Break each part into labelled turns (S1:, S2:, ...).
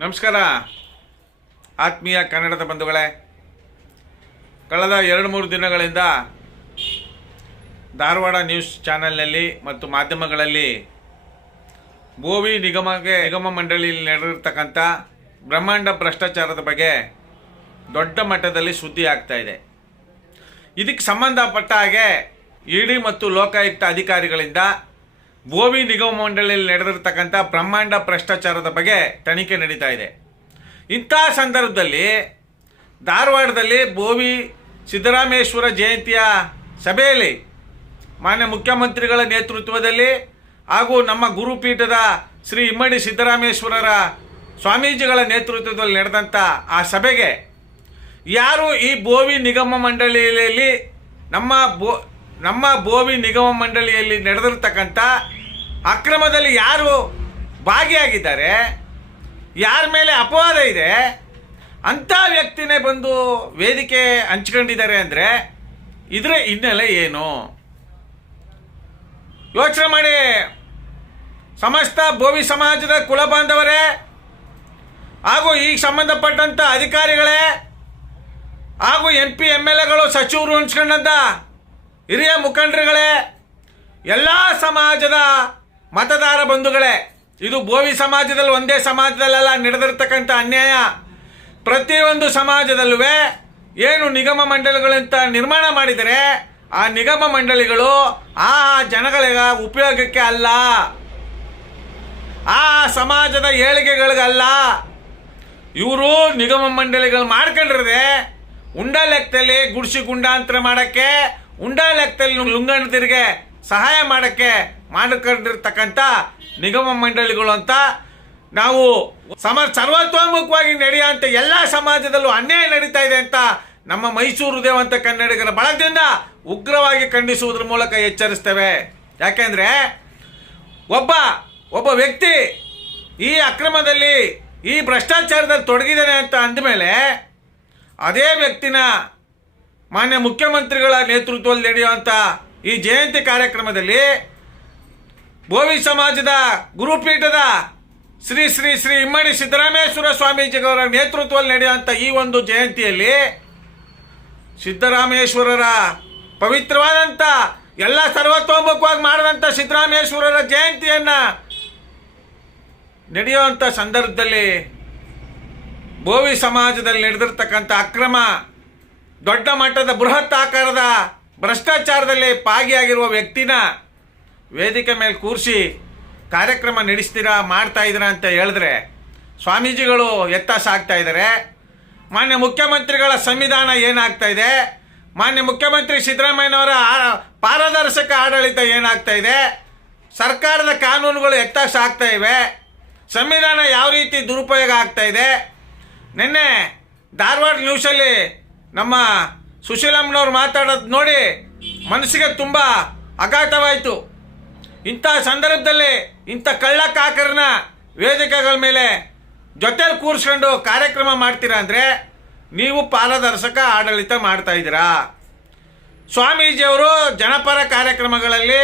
S1: ನಮಸ್ಕಾರ. ಆತ್ಮೀಯ ಕನ್ನಡದ ಬಂಧುಗಳೇ, ಕಳೆದ ಎರಡು ಮೂರು ದಿನಗಳಿಂದ ಧಾರವಾಡ ನ್ಯೂಸ್ ಚಾನೆಲ್ನಲ್ಲಿ ಮತ್ತು ಮಾಧ್ಯಮಗಳಲ್ಲಿ ಭೋವಿ ನಿಗಮಕ್ಕೆ ನಿಗಮ ಮಂಡಳಿಯಲ್ಲಿ ನಡೆದಿರ್ತಕ್ಕಂಥ ಬ್ರಹ್ಮಾಂಡ ಭ್ರಷ್ಟಾಚಾರದ ಬಗ್ಗೆ ದೊಡ್ಡ ಮಟ್ಟದಲ್ಲಿ ಸುದ್ದಿ ಆಗ್ತಾ ಇದೆ. ಇದಕ್ಕೆ ಸಂಬಂಧಪಟ್ಟ ಹಾಗೆ ಇಡಿ ಮತ್ತು ಲೋಕಾಯುಕ್ತ ಅಧಿಕಾರಿಗಳಿಂದ ಬೋವಿ ನಿಗಮ ಮಂಡಳಿಯಲ್ಲಿ ನಡೆದಿರ್ತಕ್ಕಂಥ ಬ್ರಹ್ಮಾಂಡ ಭ್ರಷ್ಟಾಚಾರದ ಬಗ್ಗೆ ತನಿಖೆ ನಡೀತಾ ಇದೆ. ಇಂಥ ಸಂದರ್ಭದಲ್ಲಿ ಧಾರವಾಡದಲ್ಲಿ ಬೋವಿ ಸಿದ್ದರಾಮೇಶ್ವರ ಜಯಂತಿಯ ಸಭೆಯಲ್ಲಿ ಮಾನ್ಯ ಮುಖ್ಯಮಂತ್ರಿಗಳ ನೇತೃತ್ವದಲ್ಲಿ ಹಾಗೂ ನಮ್ಮ ಗುರುಪೀಠದ ಶ್ರೀ ಇಮ್ಮಡಿ ಸಿದ್ದರಾಮೇಶ್ವರರ ಸ್ವಾಮೀಜಿಗಳ ನೇತೃತ್ವದಲ್ಲಿ ನಡೆದಂಥ ಆ ಸಭೆಗೆ ಯಾರು ಈ ಬೋವಿ ನಿಗಮ ಮಂಡಳಿಯಲ್ಲಿ ನಮ್ಮ ಬೋ ನಮ್ಮ ಬೋವಿ ನಿಗಮ ಮಂಡಳಿಯಲ್ಲಿ ನಡೆದಿರ್ತಕ್ಕಂಥ ಅಕ್ರಮದಲ್ಲಿ ಯಾರು ಭಾಗಿಯಾಗಿದ್ದಾರೆ, ಯಾರ ಮೇಲೆ ಅಪವಾದ ಇದೆ, ಅಂಥ ವ್ಯಕ್ತಿನೇ ಬಂದು ವೇದಿಕೆ ಹಂಚ್ಕೊಂಡಿದ್ದಾರೆ ಅಂದರೆ ಇದರ ಹಿನ್ನೆಲೆ ಏನು? ಯೋಚನೆ ಮಾಡಿ. ಸಮಸ್ತ ಭೋವಿ ಸಮಾಜದ ಕುಲ ಬಾಂಧವರೇ, ಹಾಗೂ ಈ ಸಂಬಂಧಪಟ್ಟಂಥ ಅಧಿಕಾರಿಗಳೇ, ಹಾಗೂ ಎಂ ಪಿ ಎಂ ಎಲ್ ಎಗಳು, ಸಚಿವರು ಹಂಚ್ಕೊಂಡಂಥ ಹಿರಿಯ ಮುಖಂಡರುಗಳೇ, ಎಲ್ಲ ಸಮಾಜದ ಮತದಾರ ಬಂಧುಗಳೇ, ಇದು ಭೋವಿ ಸಮಾಜದಲ್ಲಿ ಒಂದೇ ಸಮಾಜದಲ್ಲೆಲ್ಲ ನಡೆದಿರ್ತಕ್ಕಂಥ ಅನ್ಯಾಯ. ಪ್ರತಿಯೊಂದು ಸಮಾಜದಲ್ಲೂ ಏನು ನಿಗಮ ಮಂಡಳಿಗಳಂತ ನಿರ್ಮಾಣ ಮಾಡಿದರೆ, ಆ ನಿಗಮ ಮಂಡಳಿಗಳು ಆ ಜನಗಳಿಗೆ ಉಪಯೋಗಕ್ಕೆ ಅಲ್ಲ. ಆ ಸಮಾಜದ ಏಳಿಗೆಗಳಿಗಲ್ಲ. ಇವರು ನಿಗಮ ಮಂಡಳಿಗಳು ಮಾಡ್ಕೊಂಡಿರದೆ, ಉಂಡ ಲೆಕ್ಕದಲ್ಲಿ ಗುಡಿಸಿ ಗುಂಡಾಂತರ ಮಾಡೋಕ್ಕೆ, ಉಂಡ ಲೆಕ್ಕದಲ್ಲಿ ಲುಂಗಣತಿರಿಗೆ ಸಹಾಯ ಮಾಡಕ್ಕೆ ಮಾಡಿಕೊಂಡಿರ್ತಕ್ಕಂಥ ನಿಗಮ ಮಂಡಳಿಗಳು ಅಂತ ನಾವು ಸಮ, ಸರ್ವತೋಮುಖವಾಗಿ ನಡೆಯುವಂಥ ಎಲ್ಲ ಸಮಾಜದಲ್ಲೂ ಅನ್ಯಾಯ ನಡೀತಾ ಇದೆ ಅಂತ ನಮ್ಮ ಮೈಸೂರು ದೇವಂತ ಕನ್ನಡಿಗರ ಬಳಗದಿಂದ ಉಗ್ರವಾಗಿ ಖಂಡಿಸುವುದರ ಮೂಲಕ ಎಚ್ಚರಿಸ್ತೇವೆ. ಯಾಕೆಂದರೆ ಒಬ್ಬ ಒಬ್ಬ ವ್ಯಕ್ತಿ ಈ ಅಕ್ರಮದಲ್ಲಿ, ಈ ಭ್ರಷ್ಟಾಚಾರದಲ್ಲಿ ತೊಡಗಿದ್ದಾನೆ ಅಂತ ಅಂದಮೇಲೆ ಅದೇ ವ್ಯಕ್ತಿನ ಮಾನ್ಯ ಮುಖ್ಯಮಂತ್ರಿಗಳ ನೇತೃತ್ವದಲ್ಲಿ ನಡೆಯುವಂಥ ಈ ಜಯಂತಿ ಕಾರ್ಯಕ್ರಮದಲ್ಲಿ ಭೋವಿ ಸಮಾಜದ ಗುರುಪೀಠದ ಶ್ರೀ ಶ್ರೀ ಶ್ರೀ ಇಮ್ಮಡಿ ಸಿದ್ದರಾಮೇಶ್ವರ ಸ್ವಾಮೀಜಿಯವರ ನೇತೃತ್ವದಲ್ಲಿ ನಡೆಯುವಂಥ ಈ ಒಂದು ಜಯಂತಿಯಲ್ಲಿ ಸಿದ್ದರಾಮೇಶ್ವರರ ಪವಿತ್ರವಾದಂಥ ಎಲ್ಲ ಸರ್ವತೋಮುಖವಾಗಿ ಮಾಡಿದಂಥ ಸಿದ್ದರಾಮೇಶ್ವರರ ಜಯಂತಿಯನ್ನ ನಡೆಯುವಂಥ ಸಂದರ್ಭದಲ್ಲಿ ಭೋವಿ ಸಮಾಜದಲ್ಲಿ ನಡೆದಿರ್ತಕ್ಕಂಥ ಅಕ್ರಮ ದೊಡ್ಡ ಮಟ್ಟದ ಬೃಹತ್ ಆಕಾರದ ಭ್ರಷ್ಟಾಚಾರದಲ್ಲಿ ಭಾಗಿಯಾಗಿರುವ ವ್ಯಕ್ತಿನ ವೇದಿಕೆ ಮೇಲೆ ಕೂರಿಸಿ ಕಾರ್ಯಕ್ರಮ ನಡೆಸ್ತೀರಾ, ಮಾಡ್ತಾ ಇದ್ದೀರಾ ಅಂತ ಹೇಳಿದ್ರೆ ಸ್ವಾಮೀಜಿಗಳು ಎತ್ತ ಸಾಕ್ತಾ ಇದ್ದಾರೆ. ಮಾನ್ಯ ಮುಖ್ಯಮಂತ್ರಿಗಳ ಸಂವಿಧಾನ ಏನಾಗ್ತಾ ಇದೆ? ಮಾನ್ಯ ಮುಖ್ಯಮಂತ್ರಿ ಸಿದ್ದರಾಮಯ್ಯನವರ ಪಾರದರ್ಶಕ ಆಡಳಿತ ಏನಾಗ್ತಾ ಇದೆ? ಸರ್ಕಾರದ ಕಾನೂನುಗಳು ಎತ್ತ ಸಾಕ್ತಾ ಇವೆ. ಸಂವಿಧಾನ ಯಾವ ರೀತಿ ದುರುಪಯೋಗ ಆಗ್ತಾ ಇದೆ? ನಿನ್ನೆ ಧಾರವಾಡ ನ್ಯೂಸಲ್ಲಿ ನಮ್ಮ ಸುಶೀಲಮ್ಮನವ್ರು ಮಾತಾಡೋದು ನೋಡಿ ಮನಸ್ಸಿಗೆ ತುಂಬ ಆಘಾತವಾಯಿತು. ಇಂಥ ಸಂದರ್ಭದಲ್ಲಿ ಇಂಥ ಕಳ್ಳ ಕಾಕರನ್ನ ವೇದಿಕೆಗಳ ಮೇಲೆ ಜೊತೆಲಿ ಕೂರಿಸ್ಕೊಂಡು ಕಾರ್ಯಕ್ರಮ ಮಾಡ್ತೀರಾ ಅಂದರೆ ನೀವು ಪಾರದರ್ಶಕ ಆಡಳಿತ ಮಾಡ್ತಾ ಇದ್ದೀರಾ. ಸ್ವಾಮೀಜಿಯವರು ಜನಪರ ಕಾರ್ಯಕ್ರಮಗಳಲ್ಲಿ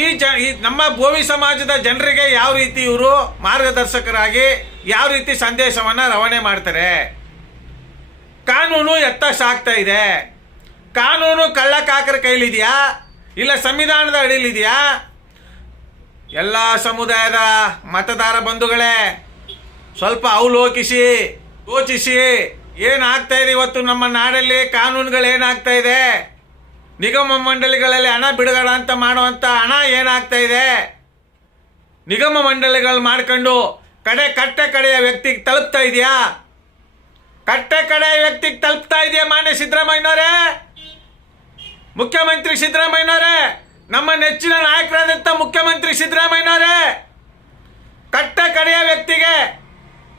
S1: ಈ ಜ ಈ ನಮ್ಮ ಭೂಮಿ ಸಮಾಜದ ಜನರಿಗೆ ಯಾವ ರೀತಿ ಇವರು ಮಾರ್ಗದರ್ಶಕರಾಗಿ ಯಾವ ರೀತಿ ಸಂದೇಶವನ್ನು ರವಾನೆ ಮಾಡ್ತಾರೆ. ಕಾನೂನು ಎತ್ತ ಆಗ್ತಾ ಇದೆ. ಕಾನೂನು ಕಳ್ಳಕಾಕರ ಕೈಲಿದೆಯಾ? ಇಲ್ಲ ಸಂವಿಧಾನದ ಅಡಿಲಿದೆಯಾ? ಎಲ್ಲ ಸಮುದಾಯದ ಮತದಾರ ಬಂಧುಗಳೇ, ಸ್ವಲ್ಪ ಅವಲೋಕಿಸಿ, ಯೋಚಿಸಿ, ಏನಾಗ್ತಾ ಇದೆ ಇವತ್ತು ನಮ್ಮ ನಾಡಲ್ಲಿ? ಕಾನೂನುಗಳು ಏನಾಗ್ತಾ ಇದೆ? ನಿಗಮ ಮಂಡಳಿಗಳಲ್ಲಿ ಹಣ ಬಿಡುಗಡೆ ಅಂತ ಮಾಡುವಂಥ ಹಣ ಏನಾಗ್ತಾ ಇದೆ? ನಿಗಮ ಮಂಡಳಿಗಳು ಮಾಡ್ಕೊಂಡು ಕಡೆ ಕಟ್ಟೆ ಕಡೆಯ ವ್ಯಕ್ತಿಗೆ ತಲುಪ್ತಾ ಇದೆಯಾ? ಕಟ್ಟೆ ಕಡೆ ವ್ಯಕ್ತಿಗೆ ತಲುಪ್ತಾ ಇದೆಯಾ ಮಾನ್ಯ ಸಿದ್ದರಾಮಯ್ಯನವರೇ? ಮುಖ್ಯಮಂತ್ರಿ ಸಿದ್ದರಾಮಯ್ಯನವರೇ, ನಮ್ಮ ನೆಚ್ಚಿನ ನಾಯಕರಾದಂಥ ಮುಖ್ಯಮಂತ್ರಿ ಸಿದ್ದರಾಮಯ್ಯನವರೇ, ಕಟ್ಟ ಕಡೆಯ ವ್ಯಕ್ತಿಗೆ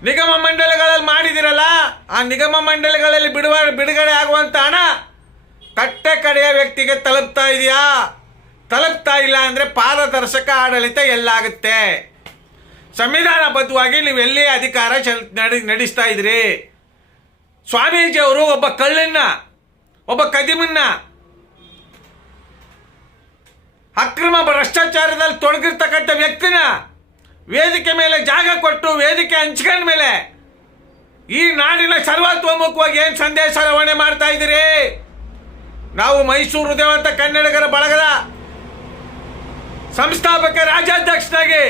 S1: ನಿಗಮ ಮಂಡಳಿಗಳಲ್ಲಿ ಮಾಡಿದಿರಲ್ಲ, ಆ ನಿಗಮ ಮಂಡಳಿಗಳಲ್ಲಿ ಬಿಡುವ, ಬಿಡುಗಡೆ ಆಗುವಂಥ ಹಣ ಕಟ್ಟೆ ಕಡೆಯ ವ್ಯಕ್ತಿಗೆ ತಲುಪ್ತಾ ಇದೆಯಾ? ತಲುಪ್ತಾ ಇಲ್ಲ ಅಂದ್ರೆ ಪಾರದರ್ಶಕ ಆಡಳಿತ ಎಲ್ಲಾಗುತ್ತೆ. ಸಂವಿಧಾನಬದ್ಧವಾಗಿ ನೀವು ಎಲ್ಲಿ ಅಧಿಕಾರ ಚಲ್, ನಡೆ, ನಡೆಸ್ತಾ ಇದ್ರಿ? ಸ್ವಾಮೀಜಿಯವರು ಒಬ್ಬ ಕಳ್ಳನ್ನ, ಒಬ್ಬ ಕದಿಮನ್ನ ಅಕ್ರಮ ಭ್ರಷ್ಟಾಚಾರದಲ್ಲಿ ತೊಡಗಿರ್ತಕ್ಕಂಥ ವ್ಯಕ್ತಿನ ವೇದಿಕೆ ಮೇಲೆ ಜಾಗ ಕೊಟ್ಟು ವೇದಿಕೆ ಹಂಚ್ಕೊಂಡ ಮೇಲೆ ಈ ನಾಡಿನ ಸರ್ವತೋಮುಖವಾಗಿ ಏನು ಸಂದೇಶ ರವಾನೆ ಮಾಡ್ತಾ ಇದ್ದೀರಿ? ನಾವು ಮೈಸೂರು ದೇವಂತ ಕನ್ನಡಿಗರ ಬಳಗದ ಸಂಸ್ಥಾಪಕ ರಾಜ್ಯಾಧ್ಯಕ್ಷನಾಗಿ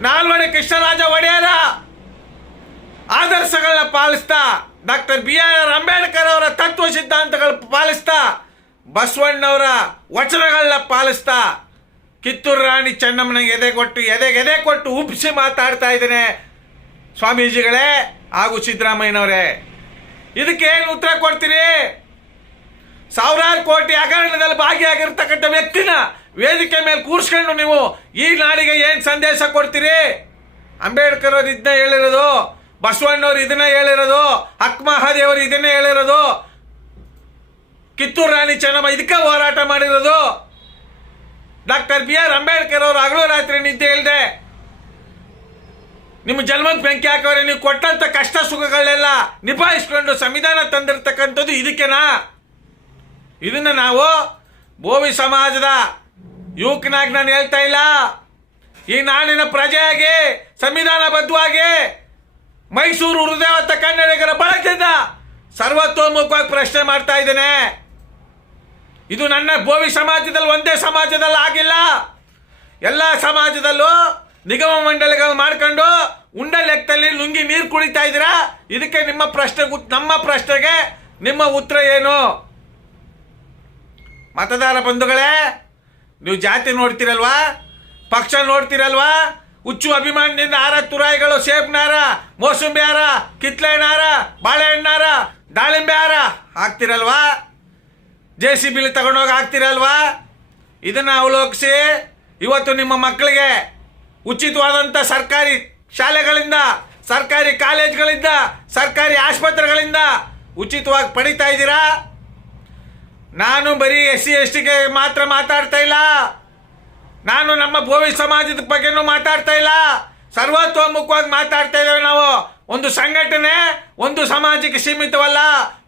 S1: ನಾಲ್ವಡಿ ಕೃಷ್ಣರಾಜ ಒಡೆಯರ ಆದರ್ಶಗಳನ್ನ ಪಾಲಿಸ್ತಾ ಡಾಕ್ಟರ್ ಬಿ ಆರ್ ಅಂಬೇಡ್ಕರ್ ಅವರ ತತ್ವ ಸಿದ್ಧಾಂತಗಳ ಪಾಲಿಸ್ತಾ ಬಸವಣ್ಣವರ ವಚನಗಳನ್ನ ಪಾಲಿಸ್ತಾ ಕಿತ್ತೂರು ರಾಣಿ ಚೆನ್ನಮ್ಮನ ಎದೆ ಕೊಟ್ಟು ಎದೆಗೆ ಎದೆ ಕೊಟ್ಟು ಉಪ್ಪಿಸಿ ಮಾತಾಡ್ತಾ ಇದ್ದೇನೆ ಸ್ವಾಮೀಜಿಗಳೇ ಹಾಗೂ ಸಿದ್ದರಾಮಯ್ಯನವರೇ. ಇದಕ್ಕೆ ಏನು ಉತ್ತರ ಕೊಡ್ತೀರಿ? ಸಾವಿರಾರು ಕೋಟಿ ಹಗರಣದಲ್ಲಿ ಭಾಗಿಯಾಗಿರ್ತಕ್ಕಂಥ ವ್ಯಕ್ತಿನ ವೇದಿಕೆ ಮೇಲೆ ಕೂರಿಸ್ಕೊಂಡು ನೀವು ಈ ನಾಡಿಗೆ ಏನು ಸಂದೇಶ ಕೊಡ್ತೀರಿ? ಅಂಬೇಡ್ಕರ್ ಅವ್ರು ಇದನ್ನ ಹೇಳಿರೋದು ಬಸವಣ್ಣವ್ರು ಇದನ್ನ ಹೇಳಿರೋದು ಅಕ್ ಮಹಾದೇವರು ಇದನ್ನೇ ಹೇಳಿರೋದು, ಕಿತ್ತೂರು ರಾಣಿ ಚೆನ್ನಮ್ಮ ಇದಕ್ಕೆ ಹೋರಾಟ ಮಾಡಿರೋದು. ಡಾಕ್ಟರ್ ಬಿ ಆರ್ ಅಂಬೇಡ್ಕರ್ ಅವರು ಹಗಲು ರಾತ್ರಿ ನಿದ್ದೆ ಹೇಳಿದೆ ನಿಮ್ಮ ಜನ್ಮಕ್ಕೆ ಬೆಂಕಿ ಹಾಕವ್ರೆ, ನೀವು ಕೊಟ್ಟಂತ ಕಷ್ಟ ಸುಖಗಳನ್ನೆಲ್ಲ ನಿಭಾಯಿಸ್ಕೊಂಡು ಸಂವಿಧಾನ ತಂದಿರತಕ್ಕಂಥದ್ದು ಇದಕ್ಕೆನಾ? ಇದನ್ನ ನಾವು ಭೋವಿ ಸಮಾಜದ ಯುವಕನಾಗಿ ನಾನು ಹೇಳ್ತಾ ಇಲ್ಲ. ಈ ನಾಡಿನ ಪ್ರಜೆಯಾಗಿ, ಸಂವಿಧಾನಬದ್ಧವಾಗಿ ಮೈಸೂರು ಹೃದಯವಂತ ಕನ್ನಡಿಗರ ಬಳಗದಿಂದ ಸರ್ವತೋಮುಖವಾಗಿ ಪ್ರಶ್ನೆ ಮಾಡ್ತಾ ಇದ್ದೇನೆ. ಇದು ನನ್ನ ಭೋವಿ ಸಮಾಜದಲ್ಲಿ ಒಂದೇ ಸಮಾಜದಲ್ಲಿ ಆಗಿಲ್ಲ. ಎಲ್ಲ ಸಮಾಜದಲ್ಲೂ ನಿಗಮ ಮಂಡಳಿಗಳು ಮಾಡ್ಕೊಂಡು ಉಂಡ ಲೆಕ್ಕದಲ್ಲಿ ಲುಂಗಿ ನೀರು ಕುಡಿತಾ ಇದ್ದೀರಾ? ಇದಕ್ಕೆ ನಿಮ್ಮ ಪ್ರಶ್ನೆ ನಮ್ಮ ಪ್ರಶ್ನೆಗೆ ನಿಮ್ಮ ಉತ್ತರ ಏನು? ಮತದಾರ ಬಂಧುಗಳೇ, ನೀವು ಜಾತಿ ನೋಡ್ತೀರಲ್ವಾ? ಪಕ್ಷ ನೋಡ್ತೀರಲ್ವಾ? ಹುಚ್ಚು ಅಭಿಮಾನದಿಂದ ಆರ ತುರಾಯಿಗಳು ಸೇಬ್ನಾರ ಮೋಸಂಬಿ ಹಾರ, ಕಿತ್ಲೆಹಣ್ಣು ಹಾರ, ಬಾಳೆಹಣ್ಣು ಹಾರ, ದಾಳಿಂಬೆ ಹಾರ ಹಾಕ್ತಿರಲ್ವಾ? ಜೆ ಸಿ ಬಿಲಿ ತಗೊಂಡೋಗಿ ಹಾಕ್ತಿರಲ್ವಾ? ಇದನ್ನು ಅವಲೋಕಿಸಿ ಇವತ್ತು ನಿಮ್ಮ ಮಕ್ಕಳಿಗೆ ಉಚಿತವಾದಂಥ ಸರ್ಕಾರಿ ಶಾಲೆಗಳಿಂದ, ಸರ್ಕಾರಿ ಕಾಲೇಜ್ಗಳಿಂದ, ಸರ್ಕಾರಿ ಆಸ್ಪತ್ರೆಗಳಿಂದ ಉಚಿತವಾಗಿ ಪಡಿತಾ ಇದ್ದೀರಾ? ನಾನು ಬರೀ ಎಸ್ ಸಿ, ಎಸ್ ಟಿಗೆ ಮಾತ್ರ ಮಾತಾಡ್ತಾ ಇಲ್ಲ. ನಾನು ನಮ್ಮ ಭೋವಿ ಸಮಾಜದ ಬಗ್ಗೆನೂ ಮಾತಾಡ್ತಾ ಇಲ್ಲ. ಸರ್ವತೋಮುಖವಾಗಿ ಮಾತಾಡ್ತಾ ಇದ್ದೇವೆ ನಾವು. ಒಂದು ಸಂಘಟನೆ ಒಂದು ಸಮಾಜಕ್ಕೆ ಸೀಮಿತವಲ್ಲ,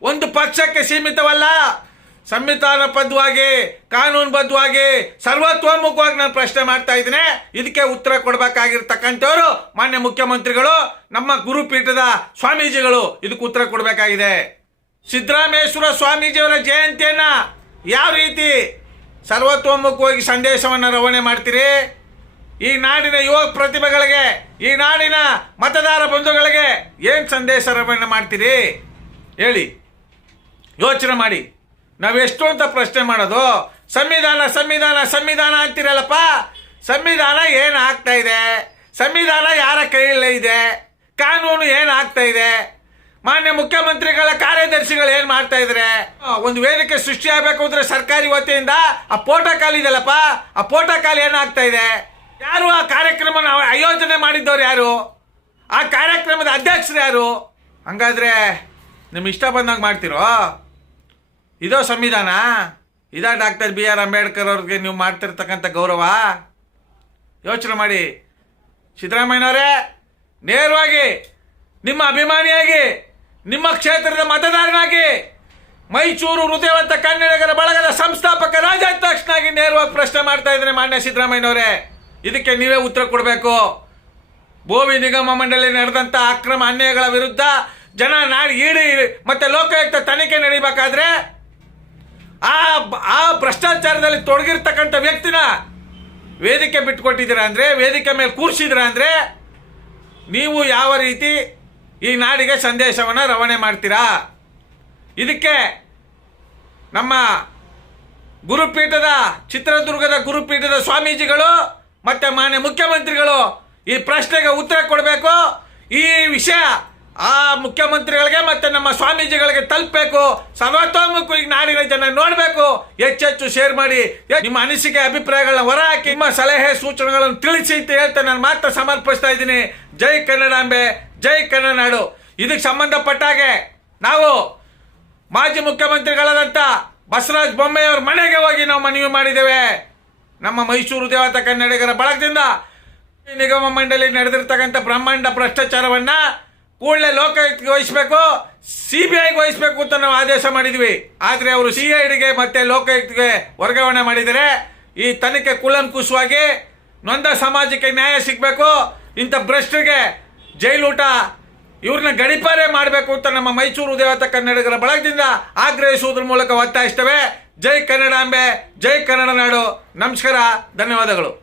S1: ಒಂದು ಪಕ್ಷಕ್ಕೆ ಸೀಮಿತವಲ್ಲ. ಸಂವಿಧಾನಬದ್ಧವಾಗಿ, ಕಾನೂನುಬದ್ಧವಾಗಿ, ಸರ್ವತೋಮುಖವಾಗಿ ನಾನು ಪ್ರಶ್ನೆ ಮಾಡ್ತಾ ಇದ್ದೀನಿ. ಇದಕ್ಕೆ ಉತ್ತರ ಕೊಡಬೇಕಾಗಿರ್ತಕ್ಕಂಥವ್ರು ಮಾನ್ಯ ಮುಖ್ಯಮಂತ್ರಿಗಳು, ನಮ್ಮ ಗುರುಪೀಠದ ಸ್ವಾಮೀಜಿಗಳು ಇದಕ್ಕೆ ಉತ್ತರ ಕೊಡಬೇಕಾಗಿದೆ. ಸಿದ್ದರಾಮೇಶ್ವರ ಸ್ವಾಮೀಜಿಯವರ ಜಯಂತಿಯನ್ನು ಯಾವ ರೀತಿ ಸರ್ವತೋಮುಖವಾಗಿ ಸಂದೇಶವನ್ನು ರವಾನೆ ಮಾಡ್ತೀರಿ? ಈ ನಾಡಿನ ಯುವ ಪ್ರತಿಭೆಗಳಿಗೆ, ಈ ನಾಡಿನ ಮತದಾರ ಬಂಧುಗಳಿಗೆ ಏನು ಸಂದೇಶ ರವಾನೆ ಮಾಡ್ತೀರಿ? ಹೇಳಿ. ಯೋಚನೆ ಮಾಡಿ. ನಾವೆಷ್ಟು ಅಂತ ಪ್ರಶ್ನೆ ಮಾಡೋದು? ಸಂವಿಧಾನ ಸಂವಿಧಾನ ಸಂವಿಧಾನ ಅಂತೀರಲ್ಲಪ್ಪ? ಸಂವಿಧಾನ ಏನು ಆಗ್ತಾ ಇದೆ? ಸಂವಿಧಾನ ಯಾರ ಕೈಯಲ್ಲೇ ಇದೆ? ಕಾನೂನು ಏನು ಆಗ್ತಾ ಇದೆ? ಮಾನ್ಯ ಮುಖ್ಯಮಂತ್ರಿಗಳ ಕಾರ್ಯದರ್ಶಿಗಳು ಏನ್ ಮಾಡ್ತಾ ಇದ್ರೆ? ಒಂದು ವೇದಿಕೆ ಸೃಷ್ಟಿ ಆಗ್ಬೇಕು ಅಂದ್ರೆ ಸರ್ಕಾರಿ ವತಿಯಿಂದ ಆ ಪೋಟೋಕಾಲ್ ಇದೆಯಲ್ಲಪ್ಪ? ಆ ಪೋಟೋಕಾಲ್ ಏನಾಗ್ತಾ ಇದೆ? ಯಾರು ಆ ಕಾರ್ಯಕ್ರಮ ಆಯೋಜನೆ ಮಾಡಿದ್ದವ್ರು ಯಾರು? ಆ ಕಾರ್ಯಕ್ರಮದ ಅಧ್ಯಕ್ಷರು ಯಾರು? ಹಂಗಾದ್ರೆ ನಿಮ್ಗೆ ಇಷ್ಟ ಬಂದಂಗೆ ಮಾಡ್ತಿರೋ? ಇದೋ ಸಂವಿಧಾನ? ಇದಾ ಡಾಕ್ಟರ್ ಬಿ ಆರ್ ಅಂಬೇಡ್ಕರ್ ಅವ್ರಿಗೆ ನೀವು ಮಾಡ್ತಿರ್ತಕ್ಕಂಥ ಗೌರವ? ಯೋಚನೆ ಮಾಡಿ. ಸಿದ್ದರಾಮಯ್ಯನವರೇ, ನೇರವಾಗಿ ನಿಮ್ಮ ಅಭಿಮಾನಿಯಾಗಿ ನಿಮ್ಮ ಕ್ಷೇತ್ರದ ಮತದಾರನಾಗಿ ಮೈಸೂರು ಹೃದಯವಂತ ಕನ್ನಡಿಗರ ಬಳಗದ ಸಂಸ್ಥಾಪಕ ರಾಜ್ಯಾಧ್ಯಕ್ಷನಾಗಿ ನೇರವಾಗಿ ಪ್ರಶ್ನೆ ಮಾಡ್ತಾ ಇದ್ದೇನೆ ಮಾನ್ಯ ಸಿದ್ದರಾಮಯ್ಯನವರೇ. ಇದಕ್ಕೆ ನೀವೇ ಉತ್ತರ ಕೊಡಬೇಕು. ಭೂಮಿ ನಿಗಮ ಮಂಡಳಿ ನಡೆದಂತ ಅಕ್ರಮ ಅನ್ಯಾಯಗಳ ವಿರುದ್ಧ ಜನ ನಾಡಿ ಈಡಿ ಮತ್ತೆ ಲೋಕಾಯುಕ್ತ ತನಿಖೆ ನಡೀಬೇಕಾದ್ರೆ ಆ ಆ ಭ್ರಷ್ಟಾಚಾರದಲ್ಲಿ ತೊಡಗಿರ್ತಕ್ಕಂಥ ವ್ಯಕ್ತಿನ ವೇದಿಕೆ ಬಿಟ್ಕೊಟ್ಟಿದ್ದೀರಾ ಅಂದ್ರೆ, ವೇದಿಕೆ ಮೇಲೆ ಕೂರಿಸಿದ್ರ ಅಂದ್ರೆ, ನೀವು ಯಾವ ರೀತಿ ಈ ನಾಡಿಗೆ ಸಂದೇಶವನ್ನು ರವಾನೆ ಮಾಡ್ತೀರಾ? ಇದಕ್ಕೆ ನಮ್ಮ ಗುರುಪೀಠದ, ಚಿತ್ರದುರ್ಗದ ಗುರುಪೀಠದ ಸ್ವಾಮೀಜಿಗಳು ಮತ್ತು ಮಾನ್ಯ ಮುಖ್ಯಮಂತ್ರಿಗಳು ಈ ಪ್ರಶ್ನೆಗೆ ಉತ್ತರ ಕೊಡಬೇಕು. ಈ ವಿಷಯ ಆ ಮುಖ್ಯಮಂತ್ರಿಗಳಿಗೆ ಮತ್ತು ನಮ್ಮ ಸ್ವಾಮೀಜಿಗಳಿಗೆ ತಲುಪಬೇಕು. ಸರ್ವತೋಮುಖ ಈಗ ನಾಡಿನ ಜನ ನೋಡಬೇಕು. ಹೆಚ್ಚೆಚ್ಚು ಶೇರ್ ಮಾಡಿ. ನಿಮ್ಮ ಅನಿಸಿಕೆ, ಅಭಿಪ್ರಾಯಗಳನ್ನ ಹೊರಹಾಕಿ. ನಿಮ್ಮ ಸಲಹೆ, ಸೂಚನೆಗಳನ್ನು ತಿಳಿಸಿ ಅಂತ ಹೇಳ್ತಾ ನಾನು ಮಾತ್ರ ಸಮರ್ಪಿಸ್ತಾ ಇದ್ದೀನಿ. ಜೈ ಕನ್ನಡಾಂಬೆ ಜೈ ಕನ್ನಡ ನಾಡು ಇದಕ್ಕೆ ಸಂಬಂಧಪಟ್ಟ ಹಾಗೆ ನಾವು ಮಾಜಿ ಮುಖ್ಯಮಂತ್ರಿಗಳಾದಂಥ ಬಸವರಾಜ ಬೊಮ್ಮೆಯವ್ರ ಮನೆಗೆ ಹೋಗಿ ನಾವು ಮನವಿ ಮಾಡಿದ್ದೇವೆ. ನಮ್ಮ ಮೈಸೂರು ದೇವತ ಕನ್ನಡಿಗರ ಬಳಗದಿಂದ ನಿಗಮ ಮಂಡಳಿ ನಡೆದಿರ್ತಕ್ಕಂಥ ಬ್ರಹ್ಮಾಂಡ ಭ್ರಷ್ಟಾಚಾರವನ್ನ ಕೂಡಲೇ ಲೋಕಾಯುಕ್ತಗೆ ವಹಿಸಬೇಕು ಸಿ ಬಿ ಐಗೆ ವಹಿಸಬೇಕು ಅಂತ ನಾವು ಆದೇಶ ಮಾಡಿದ್ವಿ. ಆದರೆ ಅವರು ಸಿ ಐ ಡಿಗೆ ಮತ್ತೆ ಲೋಕಾಯುಕ್ತಿಗೆ ವರ್ಗಾವಣೆ ಮಾಡಿದರೆ ಈ ತನಿಖೆ ಕೂಲಂಕುಷವಾಗಿ ನೊಂದ ಸಮಾಜಕ್ಕೆ ನ್ಯಾಯ ಸಿಗಬೇಕು. ಇಂಥ ಭ್ರಷ್ಟರಿಗೆ ಜೈಲೂಟ. ಇವ್ರನ್ನ ಗಡಿಪಾರೆ ಮಾಡಬೇಕು ಅಂತ ನಮ್ಮ ಮೈಸೂರು ದೇವತ ಕನ್ನಡಿಗರ ಬಳಗದಿಂದ ಆಗ್ರಹಿಸುವುದ್ರ ಮೂಲಕ ಒತ್ತಾಯಿಸ್ತೇವೆ. ಜೈ ಕನ್ನಡಾಂಬೆ ಜೈ ಕನ್ನಡ ನಾಡು. ನಮಸ್ಕಾರ, ಧನ್ಯವಾದಗಳು.